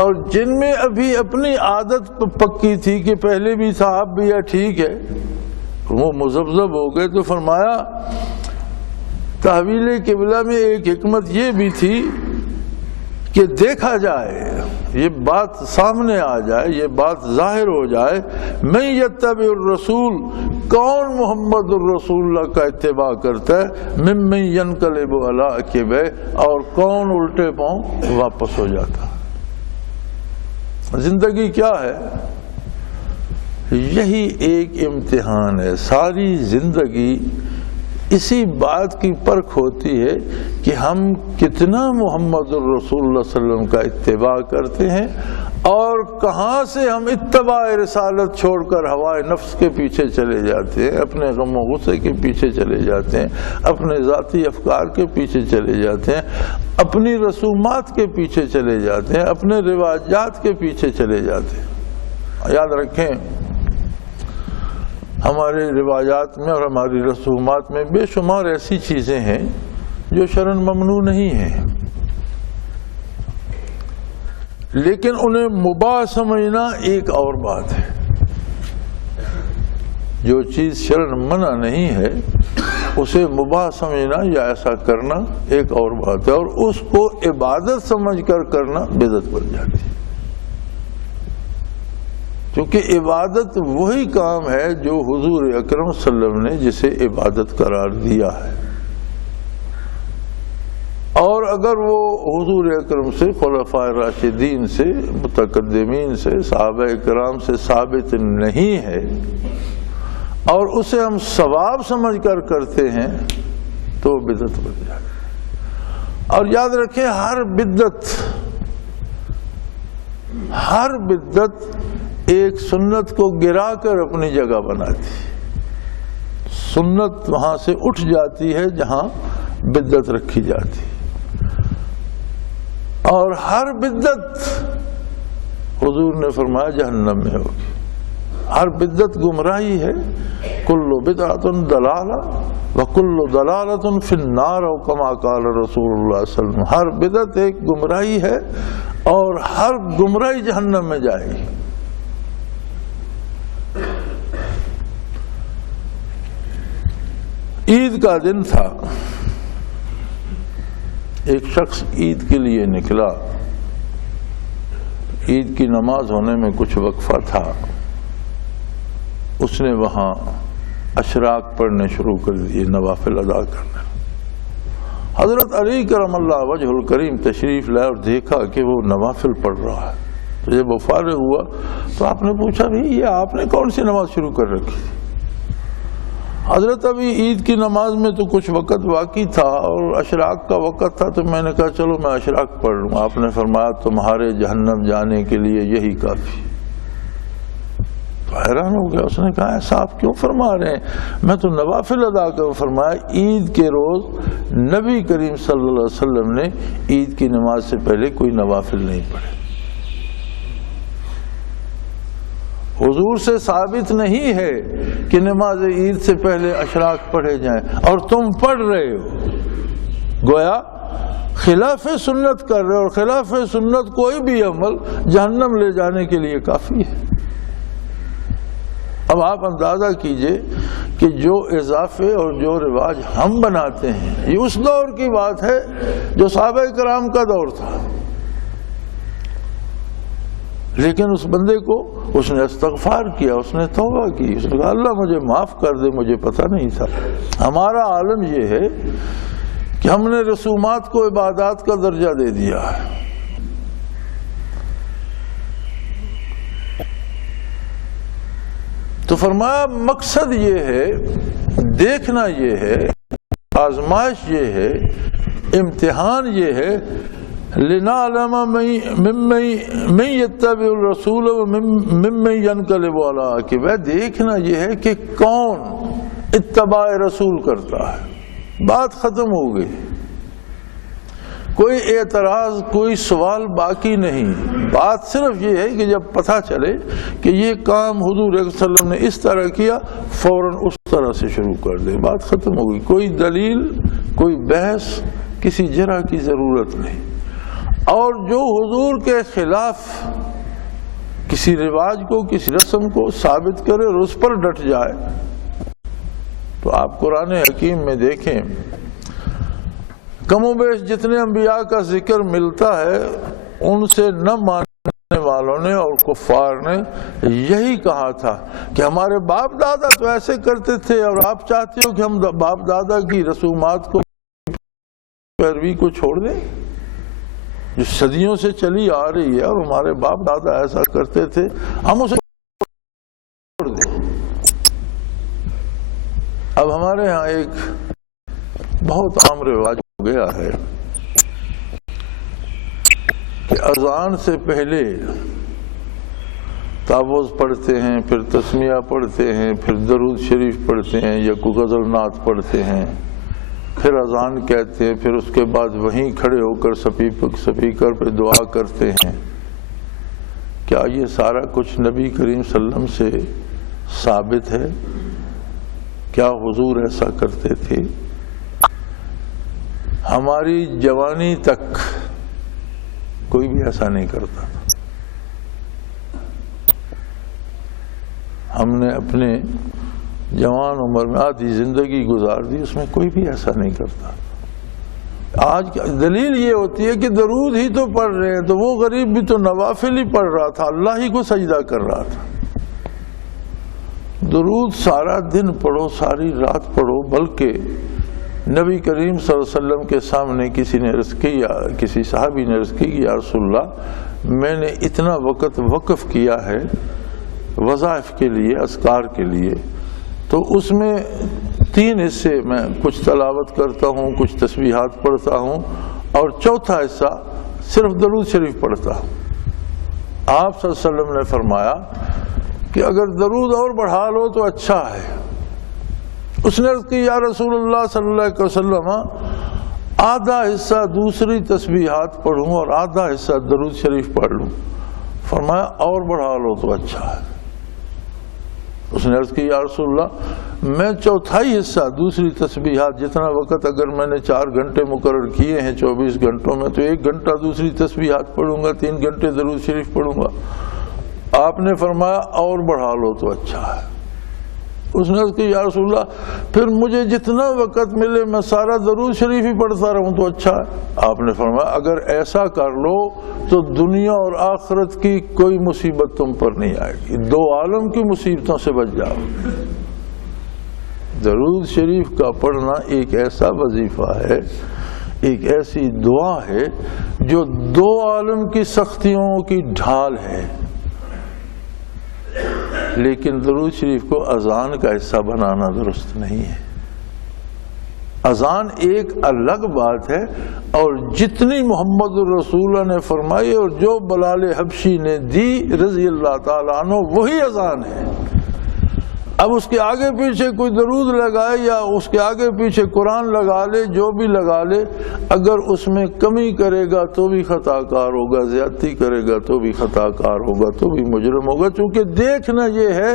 اور جن میں ابھی اپنی عادت پکی تھی کہ پہلے بھی تھا اب بھی ہے ٹھیک ہے، وہ مذبذب ہو گئے. تو فرمایا تحویل قبلہ میں ایک حکمت یہ بھی تھی کہ دیکھا جائے، یہ بات سامنے آ جائے، یہ بات ظاہر ہو جائے، من یتبع الرسول، کون محمد الرسول اللہ کا اتباع کرتا ہے، ممن ینقلب علی عقبیہ، اور کون الٹے پاؤں واپس ہو جاتا. زندگی کیا ہے؟ یہی ایک امتحان ہے. ساری زندگی اسی بات کی پرکھ ہوتی ہے کہ ہم کتنا محمد الرسول اللہ صلی اللہ علیہ وسلم کا اتباع کرتے ہیں، اور کہاں سے ہم اتباع رسالت چھوڑ کر ہوائے نفس کے پیچھے چلے جاتے ہیں، اپنے غم و غصے کے پیچھے چلے جاتے ہیں، اپنے ذاتی افکار کے پیچھے چلے جاتے ہیں، اپنی رسومات کے پیچھے چلے جاتے ہیں، اپنے رواجات کے پیچھے چلے جاتے ہیں. یاد رکھیں ہمارے رواجات میں اور ہماری رسومات میں بے شمار ایسی چیزیں ہیں جو شرعاً ممنوع نہیں ہیں، لیکن انہیں مباح سمجھنا ایک اور بات ہے. جو چیز شرعاً منع نہیں ہے اسے مباح سمجھنا یا ایسا کرنا ایک اور بات ہے، اور اس کو عبادت سمجھ کر کرنا بدعت بن جاتی ہے. کیونکہ عبادت وہی کام ہے جو حضور اکرم صلی اللہ علیہ وسلم نے جسے عبادت قرار دیا ہے، اور اگر وہ حضور اکرم سے، خلفائے راشدین سے، متقدمین سے، صحابہ کرام سے ثابت نہیں ہے اور اسے ہم ثواب سمجھ کر کرتے ہیں تو بدعت بن جائے. اور یاد رکھیں ہر بدعت ایک سنت کو گرا کر اپنی جگہ بناتی، سنت وہاں سے اٹھ جاتی ہے جہاں بدعت رکھی جاتی، اور ہر بدعت حضور نے فرمایا جہنم میں ہوگی. ہر بدعت گمراہی ہے. کل بدعۃ ضلالہ وکل ضلالۃ فی النار، او کما قال رسول اللہ صلی اللہ علیہ وسلم. ہر بدعت ایک گمراہی ہے اور ہر گمراہی جہنم میں جائے گی. عید کا دن تھا، ایک شخص عید کے لیے نکلا. عید کی نماز ہونے میں کچھ وقفہ تھا، اس نے وہاں اشراق پڑھنے شروع کر دیے، نوافل ادا کرنے. حضرت علی کرم اللہ وجہ الکریم تشریف لائے اور دیکھا کہ وہ نوافل پڑھ رہا ہے. تو جب وہ فارغ ہوا تو آپ نے پوچھا بھی یہ آپ نے کون سی نماز شروع کر رکھی تھی؟ حضرت ابھی عید کی نماز میں تو کچھ وقت باقی تھا اور اشراق کا وقت تھا، تو میں نے کہا چلو میں اشراق پڑھ لوں. آپ نے فرمایا تمہارے جہنم جانے کے لیے یہی کافی. حیران ہو گیا، اس نے کہا ایسا آپ کیوں فرما رہے ہیں؟ میں تو نوافل ادا کروں۔ فرمایا عید کے روز نبی کریم صلی اللہ علیہ وسلم نے عید کی نماز سے پہلے کوئی نوافل نہیں پڑھے۔ حضور سے ثابت نہیں ہے کہ نماز عید سے پہلے اشراق پڑھے جائیں، اور تم پڑھ رہے ہو، گویا خلاف سنت کر رہے ہو، اور خلاف سنت کوئی بھی عمل جہنم لے جانے کے لیے کافی ہے۔ اب آپ اندازہ کیجئے کہ جو اضافے اور جو رواج ہم بناتے ہیں، یہ اس دور کی بات ہے جو صحابہ کرام کا دور تھا، لیکن اس بندے کو اس نے استغفار کیا، اس نے توبہ کی، اس نے کہا اللہ مجھے معاف کر دے، مجھے پتہ نہیں تھا۔ ہمارا عالم یہ ہے کہ ہم نے رسومات کو عبادات کا درجہ دے دیا ہے۔ تو فرمایا مقصد یہ ہے، دیکھنا یہ ہے، آزمائش یہ ہے، امتحان یہ ہے، لنعلم من یتبع الرسول وممن ینقلب علی عقبیہ، دیکھنا یہ ہے کہ کون اتباع رسول کرتا ہے۔ بات ختم ہو گئی، کوئی اعتراض، کوئی سوال باقی نہیں۔ بات صرف یہ ہے کہ جب پتہ چلے کہ یہ کام حضور صلی اللہ علیہ وسلم نے اس طرح کیا، فوراً اس طرح سے شروع کر دے، بات ختم ہو گئی۔ کوئی دلیل، کوئی بحث، کسی جرح کی ضرورت نہیں۔ اور جو حضور کے خلاف کسی رواج کو، کسی رسم کو ثابت کرے اور اس پر ڈٹ جائے، تو آپ قرآن حکیم میں دیکھیں، کم و بیش جتنے انبیاء کا ذکر ملتا ہے، ان سے نہ ماننے والوں نے اور کفار نے یہی کہا تھا کہ ہمارے باپ دادا تو ایسے کرتے تھے، اور آپ چاہتے ہو کہ ہم باپ دادا کی رسومات کو، پیروی کو چھوڑ دیں جو صدیوں سے چلی آ رہی ہے، اور ہمارے باپ دادا ایسا کرتے تھے، ہم اسے چھوڑ دیں۔ اب ہمارے ہاں ایک بہت عام رواج ہو گیا ہے کہ اذان سے پہلے تعوذ پڑھتے ہیں، پھر تسمیہ پڑھتے ہیں، پھر درود شریف پڑھتے ہیں، یا کوئی غزل نعت پڑھتے ہیں، پھر اذان کہتے ہیں، پھر اس کے بعد وہیں کھڑے ہو کر سپیکر پہ دعا کرتے ہیں۔ کیا یہ سارا کچھ نبی کریم صلی اللہ علیہ وسلم سے ثابت ہے؟ کیا حضور ایسا کرتے تھے؟ ہماری جوانی تک کوئی بھی ایسا نہیں کرتا تھا۔ ہم نے اپنے جوان عمر میں آدھی زندگی گزار دی، اس میں کوئی بھی ایسا نہیں کرتا۔ آج دلیل یہ ہوتی ہے کہ درود ہی تو پڑھ رہے ہیں، تو وہ غریب بھی تو نوافل ہی پڑھ رہا تھا، اللہ ہی کو سجدہ کر رہا تھا۔ درود سارا دن پڑھو، ساری رات پڑھو، بلکہ نبی کریم صلی اللہ علیہ وسلم کے سامنے کسی نے عرض کی، یا کسی صحابی نے عرض کی کہ یا رسول اللہ، میں نے اتنا وقت وقف کیا ہے وظائف کے لیے، اذکار کے لیے، تو اس میں 3 حصے میں کچھ تلاوت کرتا ہوں، کچھ تسبیحات پڑھتا ہوں، اور چوتھا حصہ صرف درود شریف پڑھتا ہوں۔ آپ صلی اللہ علیہ وسلم نے فرمایا کہ اگر درود اور بڑھا لو تو اچھا ہے۔ اس نے عرض کی یا رسول اللہ صلی اللہ علیہ وسلم، آدھا حصہ دوسری تسبیحات پڑھوں اور آدھا حصہ درود شریف پڑھ لوں۔ فرمایا اور بڑھا لو تو اچھا ہے۔ اس نے عرض کی یا رسول اللہ، میں چوتھائی حصہ دوسری تسبیحات، جتنا وقت اگر میں نے 4 گھنٹے مقرر کیے ہیں 24 گھنٹوں میں، تو 1 گھنٹہ دوسری تسبیحات پڑھوں گا، 3 گھنٹے درود شریف پڑھوں گا۔ آپ نے فرمایا اور بڑھا لو تو اچھا ہے۔ اس نے عرض کی یا رسول اللہ، پھر مجھے جتنا وقت ملے میں سارا درود شریف ہی پڑھتا رہوں تو اچھا ہے۔ آپ نے فرمایا اگر ایسا کر لو تو دنیا اور آخرت کی کوئی مصیبت تم پر نہیں آئے گی، 2 عالم کی مصیبتوں سے بچ جاؤ۔ درود شریف کا پڑھنا ایک ایسا وظیفہ ہے، ایک ایسی دعا ہے جو 2 عالم کی سختیوں کی ڈھال ہے، لیکن درود شریف کو اذان کا حصہ بنانا درست نہیں ہے۔ اذان ایک الگ بات ہے، اور جتنی محمد الرسول نے فرمائی اور جو بلال حبشی نے دی رضی اللہ تعالیٰ عنہ، وہی اذان ہے۔ اب اس کے آگے پیچھے کوئی درود لگائے یا اس کے آگے پیچھے قرآن لگا لے، جو بھی لگا لے، اگر اس میں کمی کرے گا تو بھی خطا کار ہوگا، زیادتی کرے گا تو بھی خطا کار ہوگا، تو بھی مجرم ہوگا. چونکہ دیکھنا یہ ہے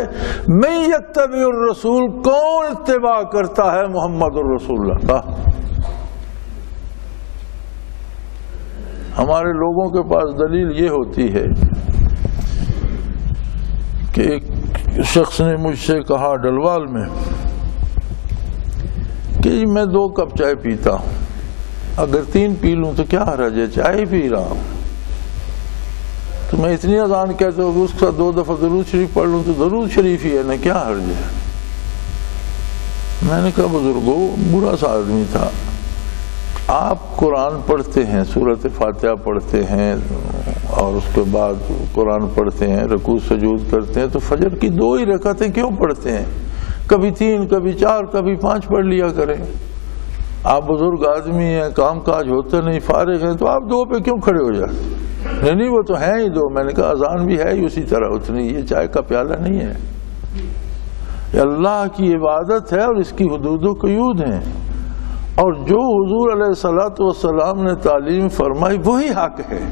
من یتبع الرسول، کون اتباع کرتا ہے محمد الرسول اللہ کا. ہمارے لوگوں کے پاس دلیل یہ ہوتی ہے کہ ایک شخص نے مجھ سے کہا ڈلوال میں کہ میں 2 کپ چائے پیتا ہوں، اگر 3 پی لوں تو کیا حرج ہے، چائے پی رہا ہوں. تو میں اتنی اذان کہتا ہوں کہ اس کا 2 دفعہ درود شریف پڑھ لوں تو درود شریف ہی ہے نا، کیا حرج ہے. میں نے کہا بزرگو، برا سا آدمی تھا، آپ قرآن پڑھتے ہیں، سورۃ فاتحہ پڑھتے ہیں اور اس کے بعد قرآن پڑھتے ہیں، رکوع سجود کرتے ہیں، تو فجر کی 2 ہی رکعتیں کیوں پڑھتے ہیں؟ کبھی 3، کبھی 4، کبھی 5 پڑھ لیا کریں. آپ بزرگ آدمی ہیں، کام کاج ہوتے نہیں، فارغ ہیں، تو آپ 2 پہ کیوں کھڑے ہو جاتے؟ نہیں وہ تو ہیں ہی 2. میں نے کہا اذان بھی ہے ہی اسی طرح اتنی، یہ چائے کا پیالہ نہیں ہے. یہ اللہ کی عبادت ہے اور اس کی حدود و قیود ہیں، اور جو حضور علیہ الصلوۃ والسلام نے تعلیم فرمائی وہی حق ہے.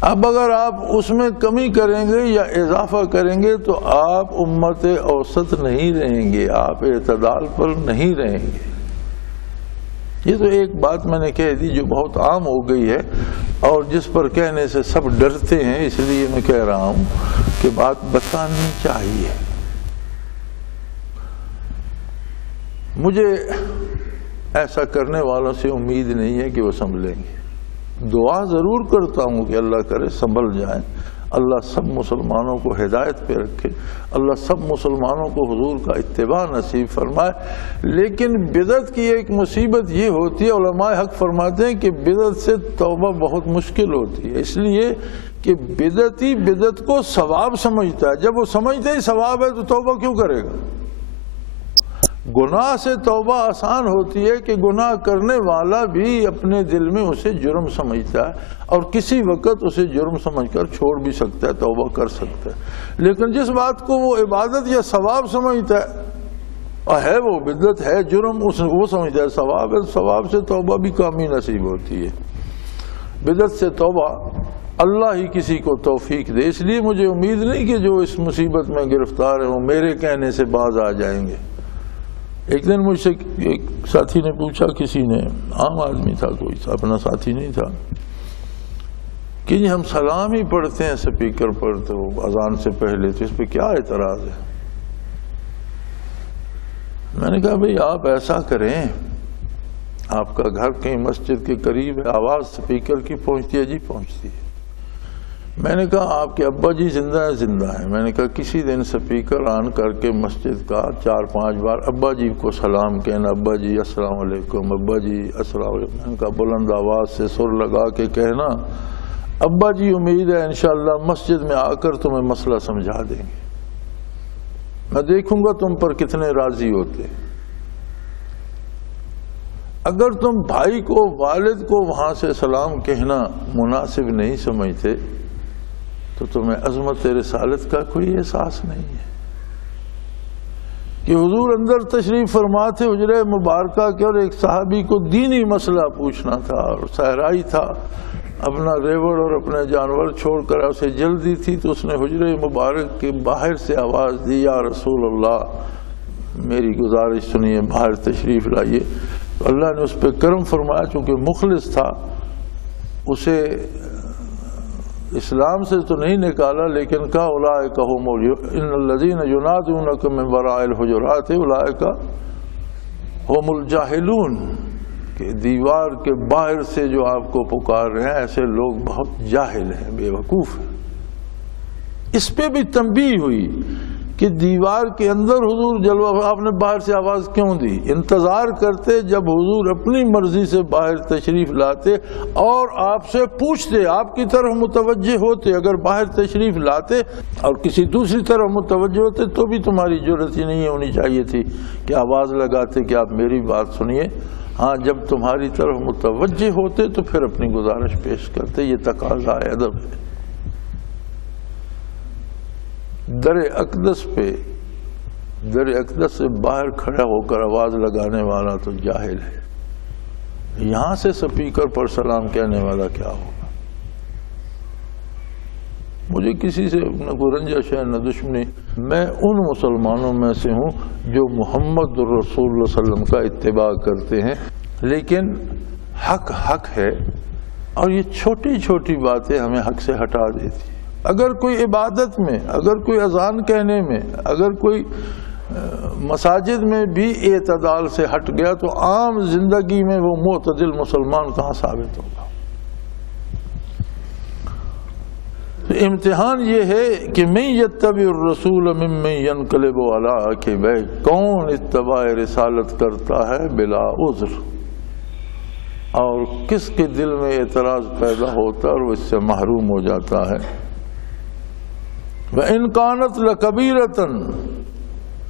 اب اگر آپ اس میں کمی کریں گے یا اضافہ کریں گے تو آپ امت اوسط نہیں رہیں گے، آپ اعتدال پر نہیں رہیں گے. یہ تو ایک بات میں نے کہہ دی جو بہت عام ہو گئی ہے اور جس پر کہنے سے سب ڈرتے ہیں، اس لیے میں کہہ رہا ہوں کہ بات بتانی چاہیے. مجھے ایسا کرنے والوں سے امید نہیں ہے کہ وہ سنبھلیں گے. دعا ضرور کرتا ہوں کہ اللہ کرے سنبھل جائیں، اللہ سب مسلمانوں کو ہدایت پہ رکھے، اللہ سب مسلمانوں کو حضور کا اتباع نصیب فرمائے. لیکن بدعت کی ایک مصیبت یہ ہوتی ہے، علماء حق فرماتے ہیں کہ بدعت سے توبہ بہت مشکل ہوتی ہے، اس لیے کہ بدعتی بدعت کو ثواب سمجھتا ہے. جب وہ سمجھتے ہی ثواب ہے تو توبہ کیوں کرے گا؟ گناہ سے توبہ آسان ہوتی ہے کہ گناہ کرنے والا بھی اپنے دل میں اسے جرم سمجھتا ہے اور کسی وقت اسے جرم سمجھ کر چھوڑ بھی سکتا ہے، توبہ کر سکتا ہے. لیکن جس بات کو وہ عبادت یا ثواب سمجھتا ہے وہ بدعت ہے، جرم وہ سمجھتا ہے ثواب ہے، ثواب سے توبہ بھی کامی نصیب ہوتی ہے. بدعت سے توبہ اللہ ہی کسی کو توفیق دے. اس لیے مجھے امید نہیں کہ جو اس مصیبت میں گرفتار ہیں وہ میرے کہنے سے باز آ جائیں گے. ایک دن مجھ سے ایک ساتھی نے پوچھا، کسی نے، عام آدمی تھا، کوئی اپنا ساتھی نہیں تھا، کہ جی ہم سلام ہی پڑھتے ہیں سپیکر پر تو اذان سے پہلے، تو اس پہ کیا اعتراض ہے؟ میں نے کہا بھئی آپ ایسا کریں، آپ کا گھر کہیں مسجد کے قریب ہے، آواز سپیکر کی پہنچتی ہے؟ جی پہنچتی ہے. میں نے کہا آپ کے ابا جی زندہ ہے؟ زندہ ہے. میں نے کہا کسی دن سپیکر آن کر کے مسجد کا 4-5 بار ابا جی کو سلام کہنا، ابا جی السلام علیکم، ابا جی السلام علیکم. میں نے کہا بلند آواز سے سر لگا کے کہنا، ابا جی امید ہے انشاءاللہ مسجد میں آ کر تمہیں مسئلہ سمجھا دیں گے، میں دیکھوں گا تم پر کتنے راضی ہوتے. اگر تم بھائی کو، والد کو وہاں سے سلام کہنا مناسب نہیں سمجھتے تو تمہیں عظمت رسالت کا کوئی احساس نہیں ہے کہ حضور اندر تشریف فرما تھے حجرہ مبارکہ کے، اور ایک صحابی کو دینی مسئلہ پوچھنا تھا اور صحرائی تھا، اپنا ریوڑ اور اپنے جانور چھوڑ کر اسے جلدی تھی، تو اس نے حجرہ مبارک کے باہر سے آواز دی، یا رسول اللہ میری گزارش سنیے، باہر تشریف لائیے. تو اللہ نے اس پہ کرم فرمایا، چونکہ مخلص تھا، اسے اسلام سے تو نہیں نکالا، لیکن کہا اولئک هم ان الذین ینادونک من وراء الحجرات اولئک هم الجاہلون، کہ دیوار کے باہر سے جو آپ کو پکار رہے ہیں ایسے لوگ بہت جاہل ہیں، بے وقوف ہیں. اس پہ بھی تنبیہ ہوئی کہ دیوار کے اندر حضور جلوہ، آپ نے باہر سے آواز کیوں دی؟ انتظار کرتے جب حضور اپنی مرضی سے باہر تشریف لاتے اور آپ سے پوچھتے، آپ کی طرف متوجہ ہوتے. اگر باہر تشریف لاتے اور کسی دوسری طرف متوجہ ہوتے تو بھی تمہاری جرأت ہی نہیں ہونی چاہیے تھی کہ آواز لگاتے کہ آپ میری بات سنیے. ہاں جب تمہاری طرف متوجہ ہوتے تو پھر اپنی گزارش پیش کرتے. یہ تقاضا ادب ہے. در اقدس سے باہر کھڑا ہو کر آواز لگانے والا تو جاہل ہے، یہاں سے سپیکر پر سلام کہنے والا کیا ہوگا؟ مجھے کسی سے نہ کوئی رنجش ہے نہ دشمنی، میں ان مسلمانوں میں سے ہوں جو محمد رسول اللہ صلی اللہ علیہ وسلم کا اتباع کرتے ہیں، لیکن حق ہے، اور یہ چھوٹی چھوٹی باتیں ہمیں حق سے ہٹا دیتی ہیں۔ اگر کوئی عبادت میں، اگر کوئی اذان کہنے میں، اگر کوئی مساجد میں بھی اعتدال سے ہٹ گیا تو عام زندگی میں وہ معتدل مسلمان کہاں ثابت ہوگا؟ تو امتحان یہ ہے کہ من یتبع الرسول ممن ینقلب علی عقبیہ، کون اتباع رسالت کرتا ہے بلا عذر، اور کس کے دل میں اعتراض پیدا ہوتا ہے اور وہ اس سے محروم ہو جاتا ہے۔ وَإِن كَانَتْ لَكَبِيرَةً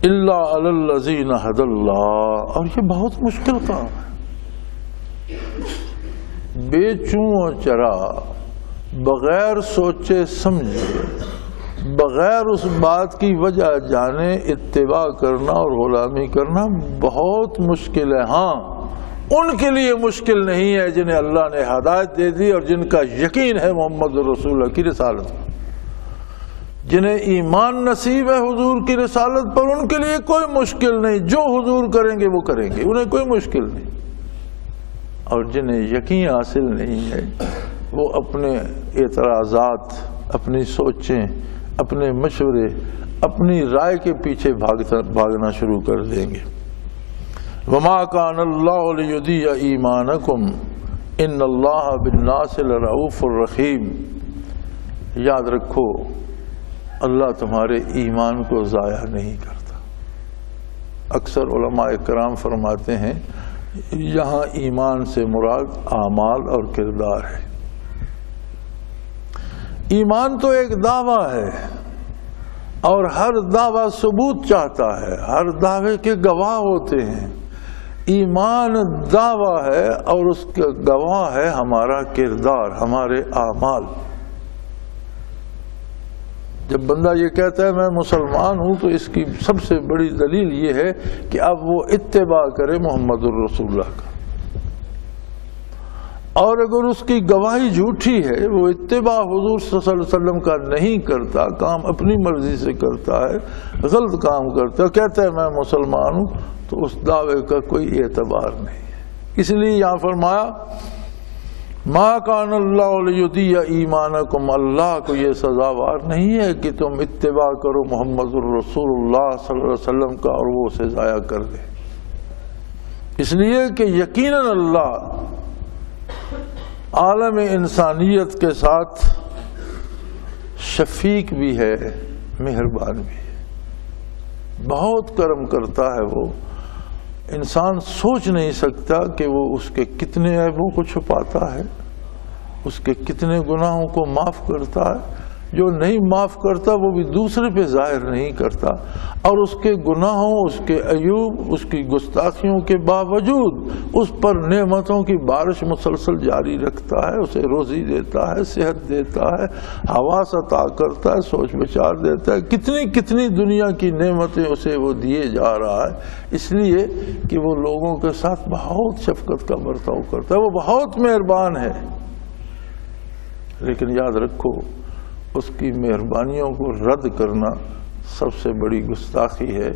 إِلَّا عَلَى الَّذِينَ هَدَى اللَّهُ، اور یہ بہت مشکل کام ہے، بے چوں و چرا، بغیر سوچے سمجھے، بغیر اس بات کی وجہ جانے اتباع کرنا اور غلامی کرنا بہت مشکل ہے۔ ہاں، ان کے لیے مشکل نہیں ہے جنہیں اللہ نے ہدایت دے دی اور جن کا یقین ہے محمد رسول اللہ کی رسالت پر، جنہیں ایمان نصیب ہے حضور کی رسالت پر، ان کے لیے کوئی مشکل نہیں، جو حضور کریں گے وہ کریں گے، انہیں کوئی مشکل نہیں۔ اور جنہیں یقین حاصل نہیں ہے وہ اپنے اعتراضات، اپنی سوچیں، اپنے مشورے، اپنی رائے کے پیچھے بھاگنا شروع کر دیں گے۔ وَمَا كَانَ اللَّهُ لِيُضِيعَ إِيمَانَكُمْ إِنَّ اللَّهَ بِالنَّاسِ لَرَءُوفٌ رَحِيمٌ، یاد رکھو اللہ تمہارے ایمان کو ضائع نہیں کرتا۔ اکثر علماء کرام فرماتے ہیں یہاں ایمان سے مراد اعمال اور کردار ہے۔ ایمان تو ایک دعویٰ ہے، اور ہر دعویٰ ثبوت چاہتا ہے، ہر دعوے کے گواہ ہوتے ہیں۔ ایمان دعویٰ ہے اور اس کا گواہ ہے ہمارا کردار، ہمارے اعمال۔ جب بندہ یہ کہتا ہے میں مسلمان ہوں تو اس کی سب سے بڑی دلیل یہ ہے کہ اب وہ اتباع کرے محمد الرسول اللہ کا، اور اگر اس کی گواہی جھوٹی ہے، وہ اتباع حضور صلی اللہ علیہ وسلم کا نہیں کرتا، کام اپنی مرضی سے کرتا ہے، غلط کام کرتا ہے، کہتا ہے میں مسلمان ہوں، تو اس دعوے کا کوئی اعتبار نہیں ہے۔ اس لیے یہاں فرمایا مَا كَانَ اللَّهُ لِيُضِيعَ إِيمَانَكُمْ، اللہ کو یہ سزاوار نہیں ہے کہ تم اتباع کرو محمد الرسول اللہ صلی اللہ علیہ وسلم کا اور وہ اسے ضائع کر دے، اس لیے کہ یقیناً اللہ عالم انسانیت کے ساتھ شفیق بھی ہے، مہربان بھی ہے، بہت کرم کرتا ہے۔ وہ انسان سوچ نہیں سکتا کہ وہ اس کے کتنے عیبوں کو چھپاتا ہے، اس کے کتنے گناہوں کو معاف کرتا ہے۔ جو نہیں معاف کرتا وہ بھی دوسرے پہ ظاہر نہیں کرتا، اور اس کے گناہوں، اس کے عیوب، اس کی گستاخیوں کے باوجود اس پر نعمتوں کی بارش مسلسل جاری رکھتا ہے، اسے روزی دیتا ہے، صحت دیتا ہے، حواس عطا کرتا ہے، سوچ بچار دیتا ہے، کتنی کتنی دنیا کی نعمتیں اسے وہ دیے جا رہا ہے، اس لیے کہ وہ لوگوں کے ساتھ بہت شفقت کا برتاؤ کرتا ہے، وہ بہت مہربان ہے۔ لیکن یاد رکھو اس کی مہربانیوں کو رد کرنا سب سے بڑی گستاخی ہے،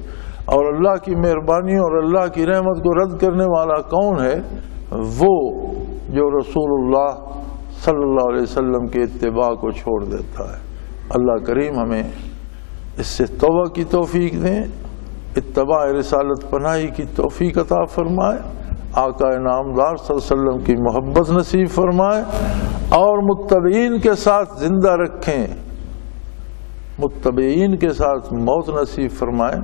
اور اللہ کی مہربانیوں اور اللہ کی رحمت کو رد کرنے والا کون ہے؟ وہ جو رسول اللہ صلی اللہ علیہ وسلم کے اتباع کو چھوڑ دیتا ہے۔ اللہ کریم ہمیں اس سے توبہ کی توفیق دیں، اتباع رسالت پناہی کی توفیق عطا فرمائے، آقا نامدار صلی اللہ علیہ وسلم کی محبت نصیب فرمائے، اور متبعین کے ساتھ زندہ رکھیں، متبعین کے ساتھ موت نصیب فرمائے،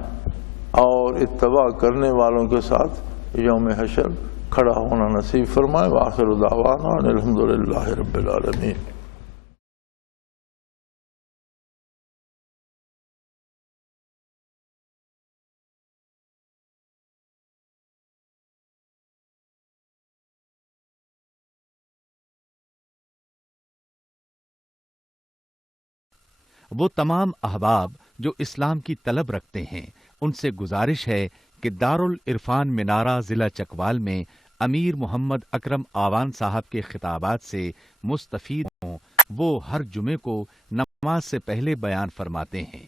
اور اتباع کرنے والوں کے ساتھ یوم حشر کھڑا ہونا نصیب فرمائے۔ وآخر دعوانا ان الحمدللہ رب العالمین۔ وہ تمام احباب جو اسلام کی طلب رکھتے ہیں ان سے گزارش ہے کہ دارالعرفان منارہ ضلع چکوال میں امیر محمد اکرم آوان صاحب کے خطابات سے مستفید ہوں۔ وہ ہر جمعے کو نماز سے پہلے بیان فرماتے ہیں۔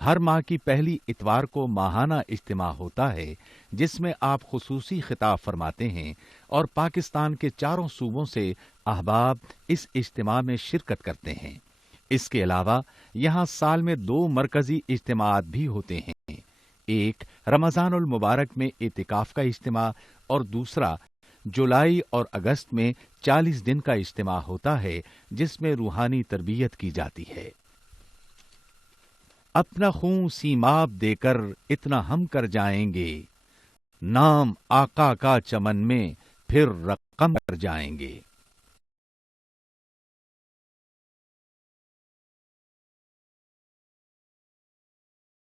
ہر ماہ کی پہلی اتوار کو ماہانہ اجتماع ہوتا ہے جس میں آپ خصوصی خطاب فرماتے ہیں اور پاکستان کے چاروں صوبوں سے احباب اس اجتماع میں شرکت کرتے ہیں۔ اس کے علاوہ یہاں سال میں 2 مرکزی اجتماعات بھی ہوتے ہیں، ایک رمضان المبارک میں اعتکاف کا اجتماع اور دوسرا جولائی اور اگست میں 40 دن کا اجتماع ہوتا ہے جس میں روحانی تربیت کی جاتی ہے۔ اپنا خون سیماب دے کر اتنا ہم کر جائیں گے، نام آقا کا چمن میں پھر رقم کر جائیں گے۔